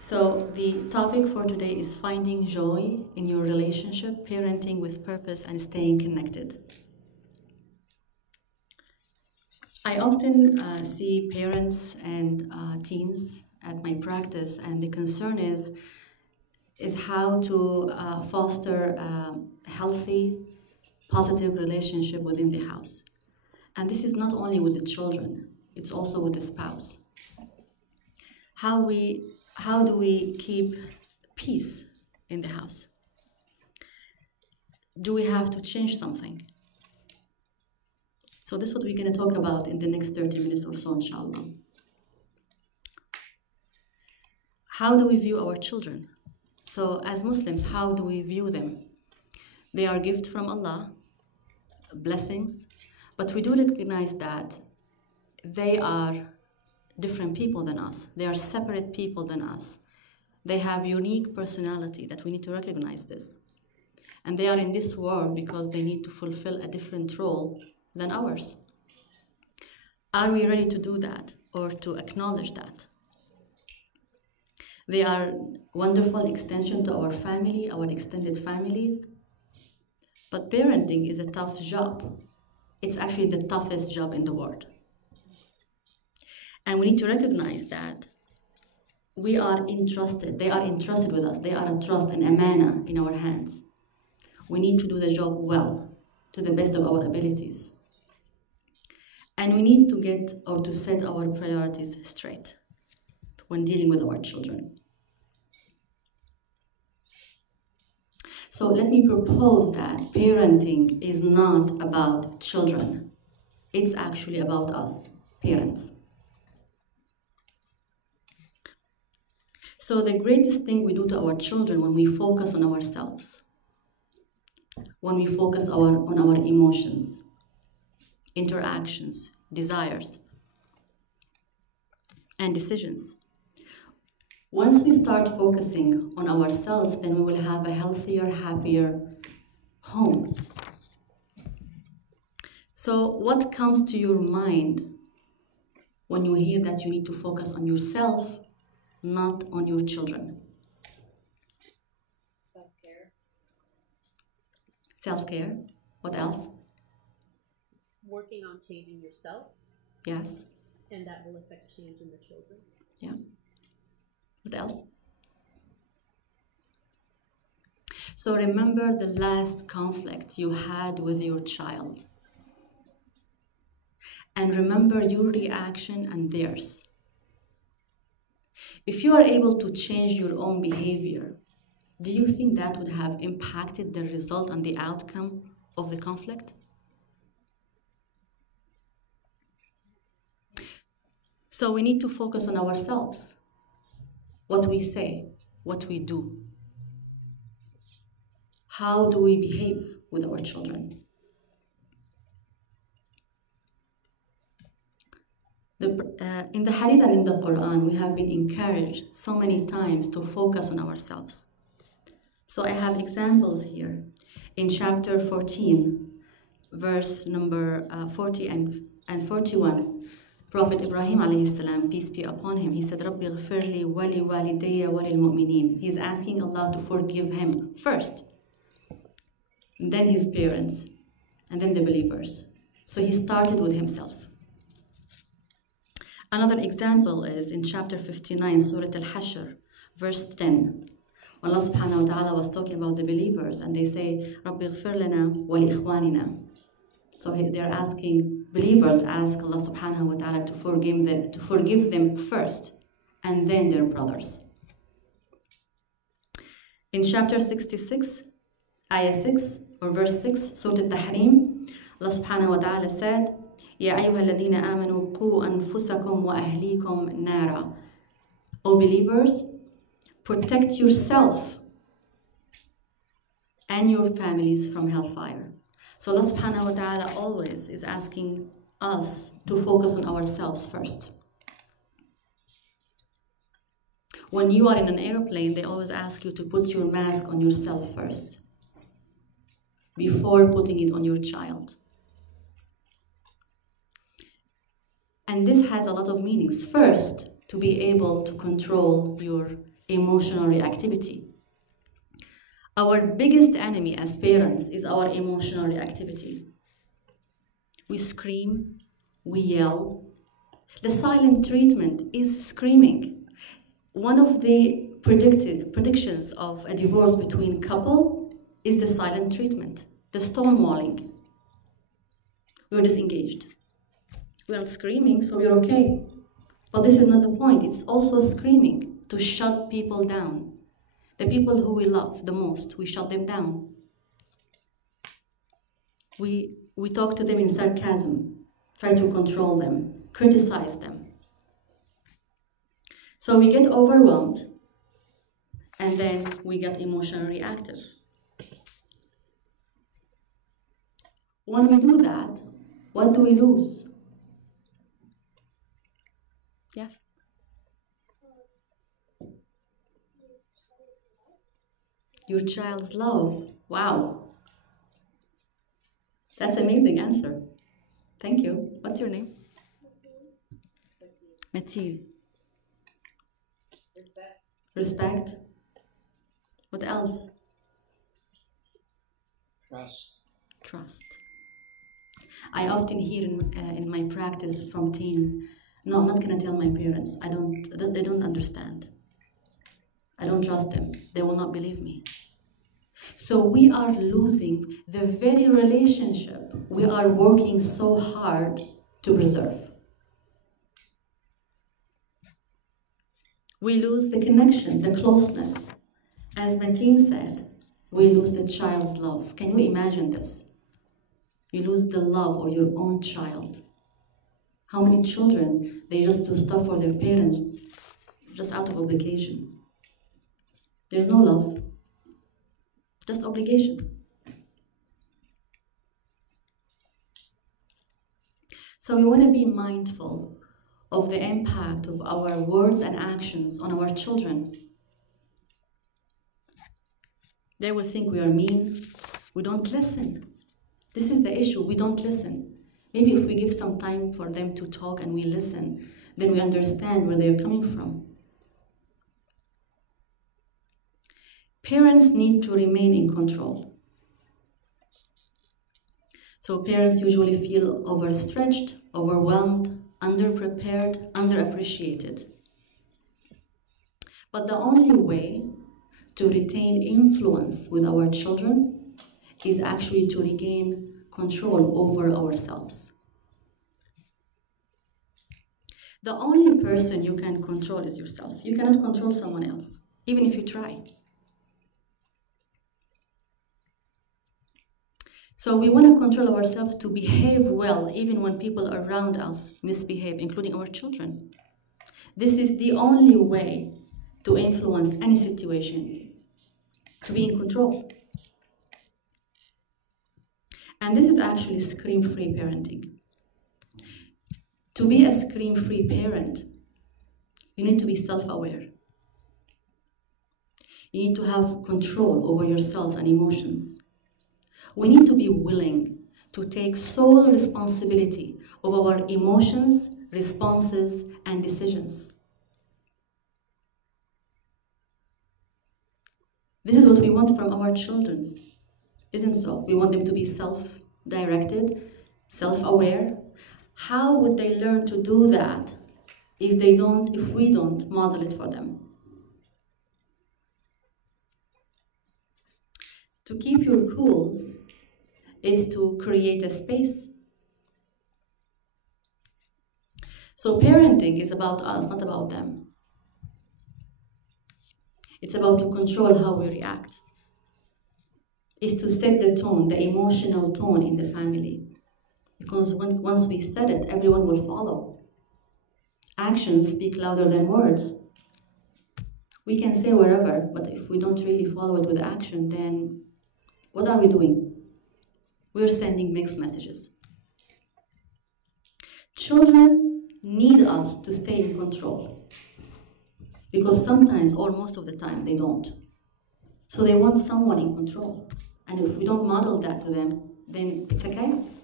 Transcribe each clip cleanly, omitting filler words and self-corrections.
So the topic for today is finding joy in your relationship, parenting with purpose, and staying connected. I often see parents and teens at my practice, and the concern is how to foster a healthy, positive relationship within the house. And this is not only with the children, it's also with the spouse. How do we keep peace in the house? Do we have to change something? So this is what we're going to talk about in the next 30 minutes or so, inshallah. How do we view our children? So as Muslims, how do we view them? They are a gift from Allah, blessings, but we do recognize that they are different people than us. They are separate people than us. They have unique personality that we need to recognize this. And they are in this world because they need to fulfill a different role than ours. Are we ready to do that or to acknowledge that? They are wonderful extension to our family, our extended families. But parenting is a tough job. It's actually the toughest job in the world. And we need to recognize that we are entrusted. They are entrusted with us. They are a trust and amana in our hands. We need to do the job well, to the best of our abilities. And we need to get or to set our priorities straight when dealing with our children. So let me propose that parenting is not about children. It's actually about us, parents. So the greatest thing we do to our children when we focus on ourselves, when we focus on our emotions, interactions, desires, and decisions. Once we start focusing on ourselves, then we will have a healthier, happier home. So what comes to your mind when you hear that you need to focus on yourself, not on your children? Self-care. Self-care. What else? Working on changing yourself. Yes. And that will affect change in the children. Yeah. What else? So remember the last conflict you had with your child. And remember your reaction and theirs. If you are able to change your own behavior, do you think that would have impacted the result and the outcome of the conflict? So we need to focus on ourselves, what we say, what we do. How do we behave with our children? In the Hadith and in the Quran, we have been encouraged so many times to focus on ourselves. So I have examples here. In chapter 14, verse number 40 and 41, Prophet Ibrahim alayhi salam, peace be upon him, he said, Rabbi ghfirli wali walidayya walil mu'minin. He's asking Allah to forgive him first, then his parents, and then the believers. So he started with himself. Another example is in chapter 59, Surah Al-Hashr, verse 10. When Allah subhanahu wa ta'ala was talking about the believers, and they say, Rabbi ghfir lana wa li ikhwanina. So they're asking, believers ask Allah subhanahu wa ta'ala to forgive them first, and then their brothers. In chapter 66, ayah 6, or verse 6, Surah Al-Tahrim, Allah subhanahu wa ta'ala said, Ya ayyuhalladhina amanu qu anfusakum wa ahlikum nara. O believers, protect yourself and your families from hellfire. So Allah subhanahu wa ta'ala always is asking us to focus on ourselves first. When you are in an airplane, they always ask you to put your mask on yourself first, before putting it on your child. And this has a lot of meanings. First, to be able to control your emotional reactivity. Our biggest enemy as parents is our emotional reactivity. We scream, we yell. The silent treatment is screaming. One of the predictions of a divorce between couple is the silent treatment, the stonewalling. We're disengaged. We aren't screaming, so we're okay. But this is not the point. It's also screaming to shut people down. The people who we love the most, we shut them down. We talk to them in sarcasm, try to control them, criticize them. So we get overwhelmed, and then we get emotionally reactive. When we do that, what do we lose? Yes? Your child's love. Wow. That's an amazing answer. Thank you. What's your name? Mathilde. Respect. What else? Trust. I often hear in my practice from teens, no, I'm not going to tell my parents. They don't understand. I don't trust them. They will not believe me. So we are losing the very relationship we are working so hard to preserve. We lose the connection, the closeness. As Mateen said, we lose the child's love. Can you imagine this? You lose the love of your own child. How many children, they just do stuff for their parents just out of obligation. There's no love, just obligation. So we want to be mindful of the impact of our words and actions on our children. They will think we are mean, we don't listen. This is the issue, we don't listen. Maybe if we give some time for them to talk and we listen, then we understand where they're coming from. Parents need to remain in control. So parents usually feel overstretched, overwhelmed, underprepared, underappreciated. But the only way to retain influence with our children is actually to regain control over ourselves. The only person you can control is yourself. You cannot control someone else, even if you try. So we want to control ourselves to behave well, even when people around us misbehave, including our children. This is the only way to influence any situation, to be in control. And this is actually scream-free parenting. To be a scream-free parent, you need to be self-aware. You need to have control over yourself and emotions. We need to be willing to take sole responsibility of our emotions, responses, and decisions. This is what we want from our children, isn't so? We want them to be self-directed, self-aware. How would they learn to do that if we don't model it for them? To keep your cool is to create a space. So parenting is about us, not about them. It's about to control how we react. It's to set the tone, the emotional tone in the family. Because once we set it, everyone will follow. Actions speak louder than words. We can say wherever, but if we don't really follow it with action, then what are we doing? We're sending mixed messages. Children need us to stay in control. Because sometimes, or most of the time, they don't. So they want someone in control. And if we don't model that to them, then it's a chaos.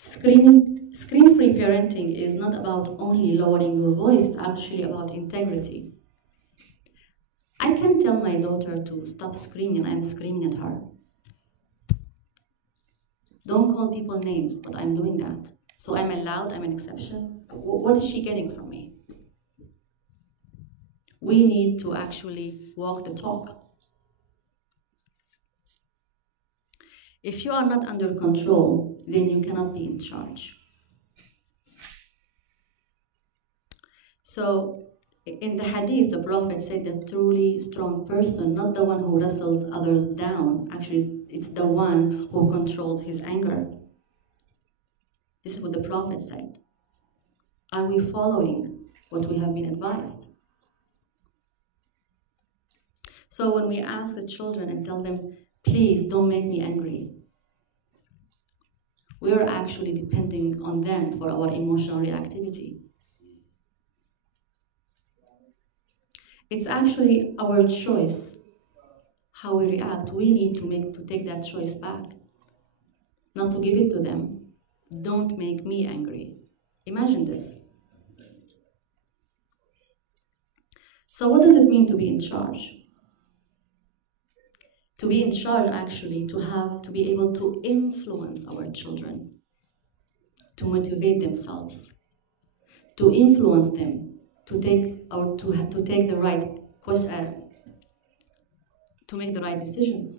Scream-free parenting is not about only lowering your voice, it's actually about integrity. I can't tell my daughter to stop screaming, I'm screaming at her. Don't call people names, but I'm doing that. So I'm allowed, I'm an exception. What is she getting from me? We need to actually walk the talk. If you are not under control, then you cannot be in charge. So in the hadith, the Prophet said that truly strong person, not the one who wrestles others down. Actually, it's the one who controls his anger. This is what the Prophet said. Are we following what we have been advised? So when we ask the children and tell them, please don't make me angry, we are actually depending on them for our emotional reactivity. It's actually our choice how we react. We need to take that choice back, not to give it to them. Don't make me angry. Imagine this. So what does it mean to be in charge? To be in charge, actually, to be able to influence our children, to motivate themselves, to influence them, to take the right question, to make the right decisions.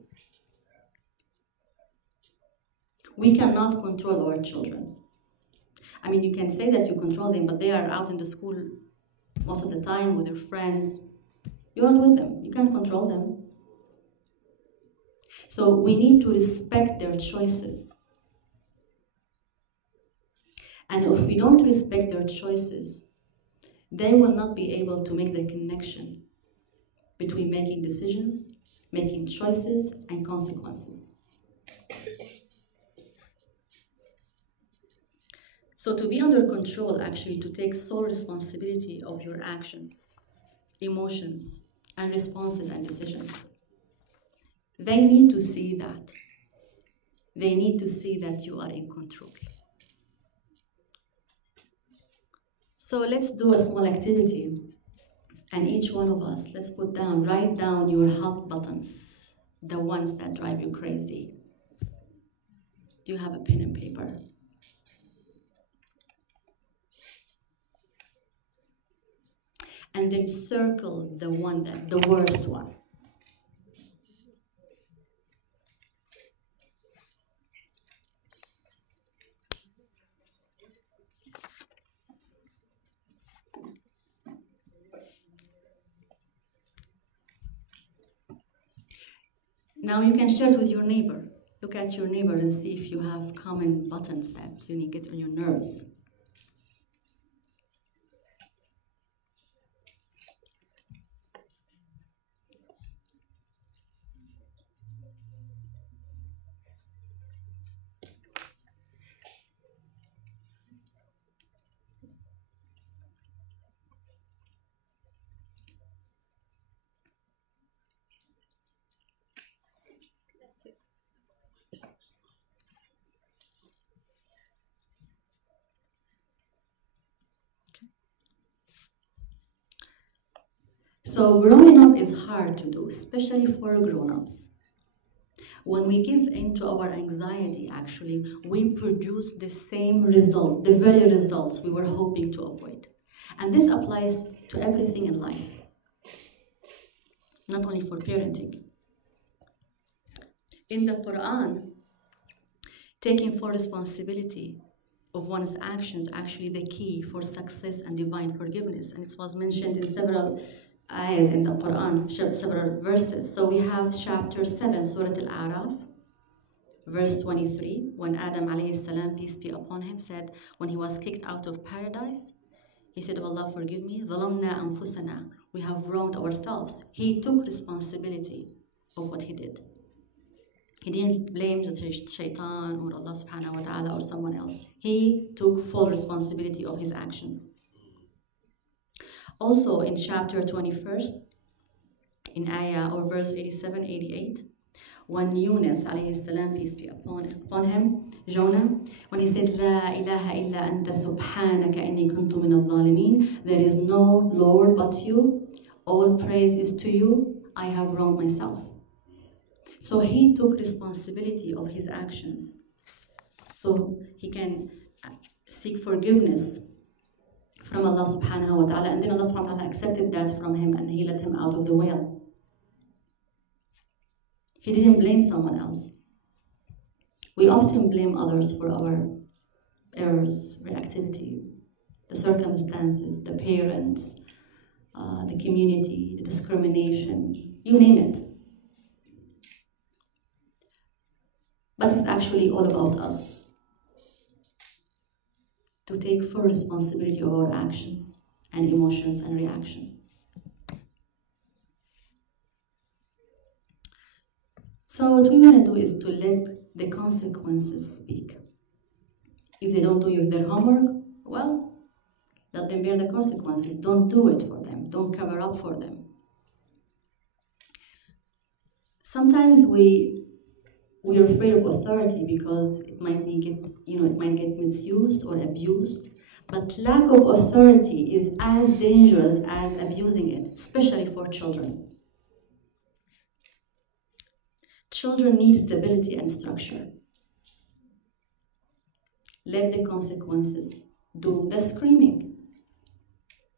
We cannot control our children. I mean, you can say that you control them, but they are out in the school most of the time with their friends. You're not with them. You can't control them. So we need to respect their choices. And if we don't respect their choices, they will not be able to make the connection between making decisions, making choices, and consequences. So to be under control, actually, to take sole responsibility of your actions, emotions, and responses and decisions. They need to see that. They need to see that you are in control. So let's do a small activity. And each one of us, let's write down your hot buttons, the ones that drive you crazy. Do you have a pen and paper? And then circle the worst one. Now you can share it with your neighbor. Look at your neighbor and see if you have common buttons that get on your nerves. So growing up is hard to do, especially for grown-ups. When we give in to our anxiety, actually, we produce the same results, the very results we were hoping to avoid. And this applies to everything in life, not only for parenting. In the Quran, taking full responsibility of one's actions is actually the key for success and divine forgiveness. And it was mentioned in several ayahs in the Quran, several verses. So we have chapter 7, Surah Al-A'raf, verse 23, when Adam alayhi salam, peace be upon him, said, when he was kicked out of paradise, he said, oh Allah, forgive me, ظَلَمْنَا أَنفُسَنَا, we have wronged ourselves. He took responsibility of what he did. He didn't blame the shaitan or Allah subhanahu wa ta'ala or someone else. He took full responsibility of his actions. Also in chapter 21st, in ayah or verse 87, 88, when Yunus alayhi salam, peace be upon him, Jonah, when he said, La ilaha illa anta subhanaka inni kuntu min al-zalimin, there is no Lord but you, all praise is to you, I have wronged myself. So he took responsibility of his actions. So he can seek forgiveness from Allah subhanahu wa ta'ala, and then Allah subhanahu wa ta'ala accepted that from him and he let him out of the whale. He didn't blame someone else. We often blame others for our errors, reactivity, the circumstances, the parents, the community, the discrimination, you name it. But it's actually all about us to take full responsibility of our actions and emotions and reactions. So what we want to do is to let the consequences speak. If they don't do their homework, well, let them bear the consequences. Don't do it for them. Don't cover up for them. Sometimes we're afraid of authority because it might get misused or abused. But lack of authority is as dangerous as abusing it, especially for children. Children need stability and structure. Let the consequences do the screaming,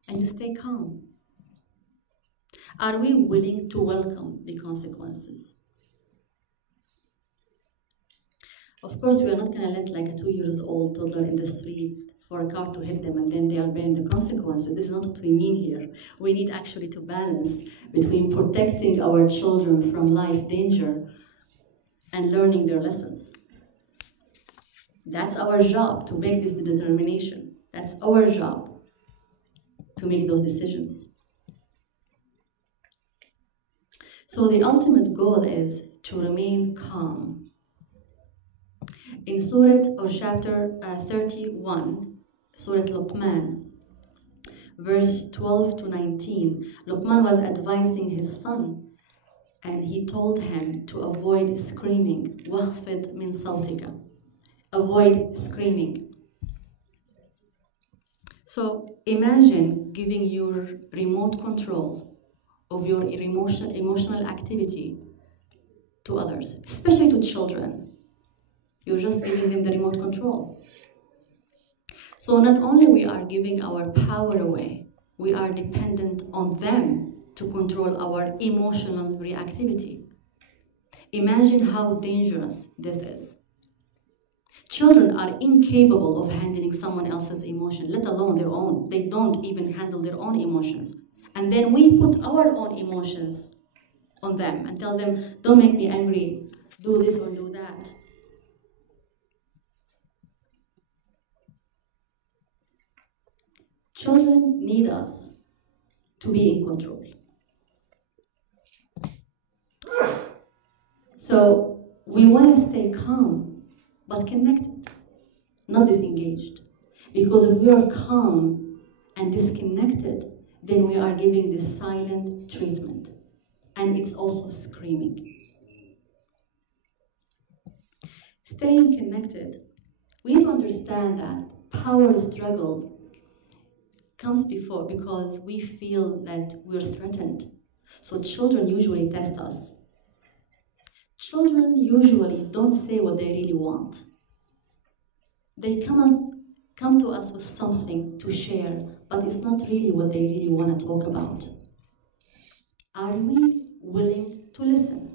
and you stay calm. Are we willing to welcome the consequences? Of course, we are not going to let like a 2-year-old toddler in the street for a car to hit them and then they are bearing the consequences. This is not what we mean here. We need actually to balance between protecting our children from life danger and learning their lessons. That's our job, to make this determination. That's our job, to make those decisions. So the ultimate goal is to remain calm. In Surah or chapter 31, Surah Luqman, verse 12 to 19, Luqman was advising his son, and he told him to avoid screaming. وَخْفِضْ مِنْ صَوْتِكَ. Avoid screaming. So imagine giving your remote control of your emotional activity to others, especially to children. You're just giving them the remote control. So not only we are giving our power away, we are dependent on them to control our emotional reactivity. Imagine how dangerous this is. Children are incapable of handling someone else's emotion, let alone their own. They don't even handle their own emotions. And then we put our own emotions on them and tell them, don't make me angry, do this or do that. Children need us to be in control. So we want to stay calm, but connected, not disengaged. Because if we are calm and disconnected, then we are giving this silent treatment. And it's also screaming. Staying connected, we need to understand that power struggle comes before because we feel that we're threatened. So children usually test us. Children usually don't say what they really want. They come to us with something to share, but it's not really what they really want to talk about. Are we willing to listen?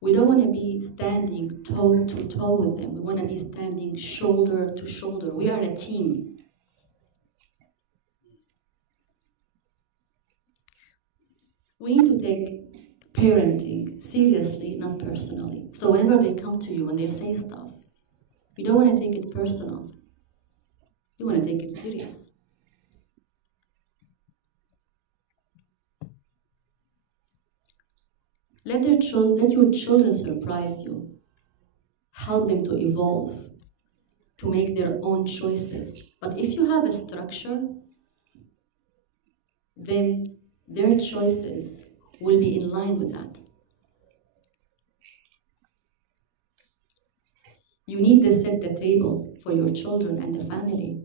We don't want to be standing toe to toe with them. We want to be standing shoulder to shoulder. We are a team. We need to take parenting seriously, not personally. So whenever they come to you and they say stuff, you don't want to take it personal. You want to take it serious. Let your children surprise you. Help them to evolve, to make their own choices. But if you have a structure, then their choices will be in line with that. You need to set the table for your children and the family,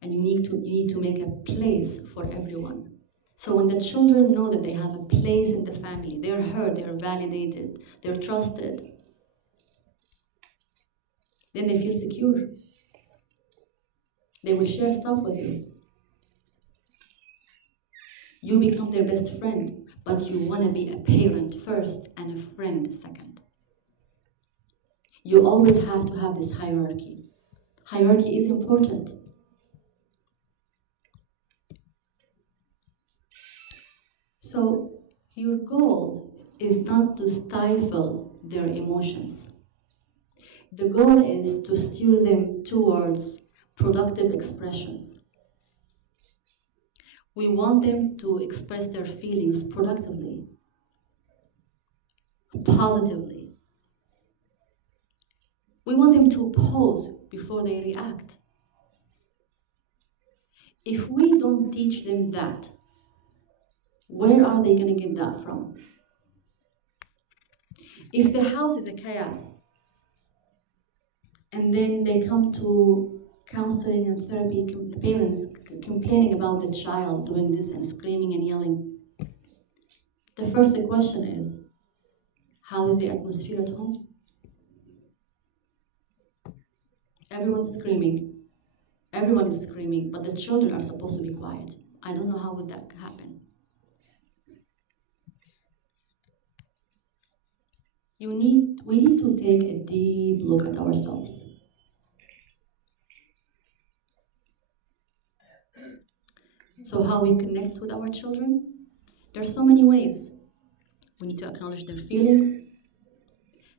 and you need to make a place for everyone. So when the children know that they have a place in the family, they're heard, they're validated, they're trusted, then they feel secure. They will share stuff with you. You become their best friend, but you want to be a parent first and a friend second. You always have to have this hierarchy. Hierarchy is important. So your goal is not to stifle their emotions. The goal is to steer them towards productive expressions. We want them to express their feelings productively, positively. We want them to pause before they react. If we don't teach them that, where are they going to get that from? If the house is a chaos, and then they come to counseling and therapy, the parents complaining about the child doing this and screaming and yelling, the first question is, how is the atmosphere at home? Everyone's screaming. Everyone is screaming, but the children are supposed to be quiet. I don't know how would that happen. We need to take a deep look at ourselves. So how we connect with our children? There are so many ways. We need to acknowledge their feelings.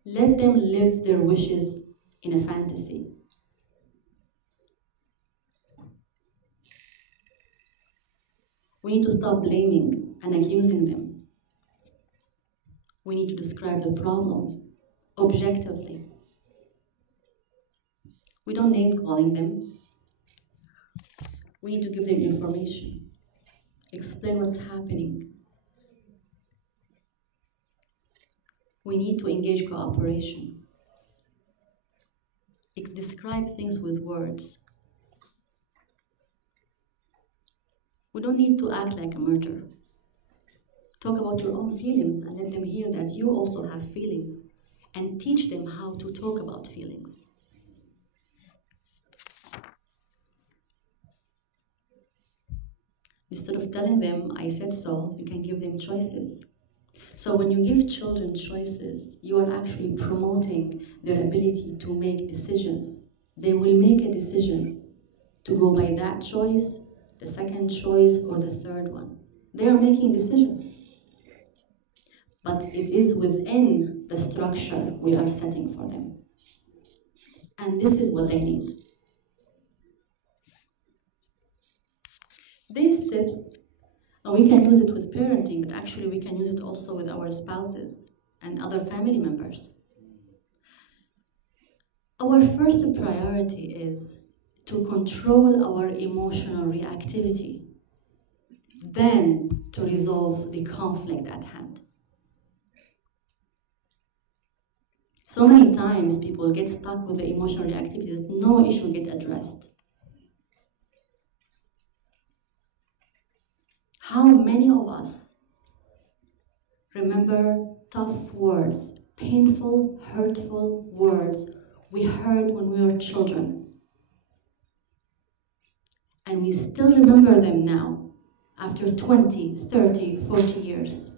Let them live their wishes in a fantasy. We need to stop blaming and accusing them. We need to describe the problem objectively. We don't name calling them. We need to give them information. Explain what's happening. We need to engage cooperation. Describe things with words. We don't need to act like a murderer. Talk about your own feelings and let them hear that you also have feelings, and teach them how to talk about feelings. Instead of telling them, I said so, you can give them choices. So when you give children choices, you are actually promoting their ability to make decisions. They will make a decision to go by that choice, the second choice, or the third one. They are making decisions. But it is within the structure we are setting for them. And this is what they need. These tips, we can use it with parenting, but actually we can use it also with our spouses and other family members. Our first priority is to control our emotional reactivity, then to resolve the conflict at hand. So many times people get stuck with the emotional reactivity that no issue gets addressed. How many of us remember tough words, painful, hurtful words we heard when we were children? And we still remember them now, after 20, 30, 40 years.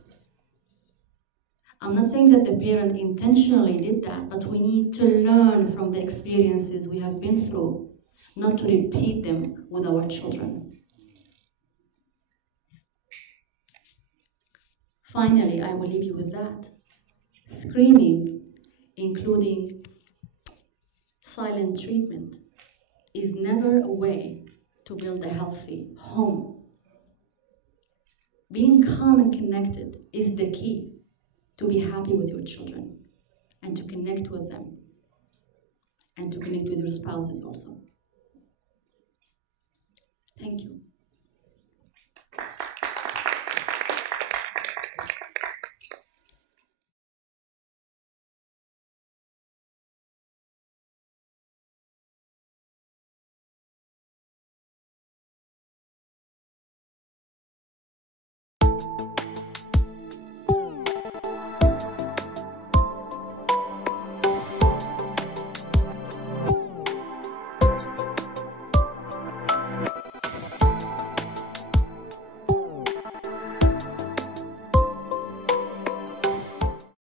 I'm not saying that the parent intentionally did that, but we need to learn from the experiences we have been through, not to repeat them with our children. Finally, I will leave you with that. Screaming, including silent treatment, is never a way to build a healthy home. Being calm and connected is the key to be happy with your children and to connect with them and to connect with your spouses also. Thank you.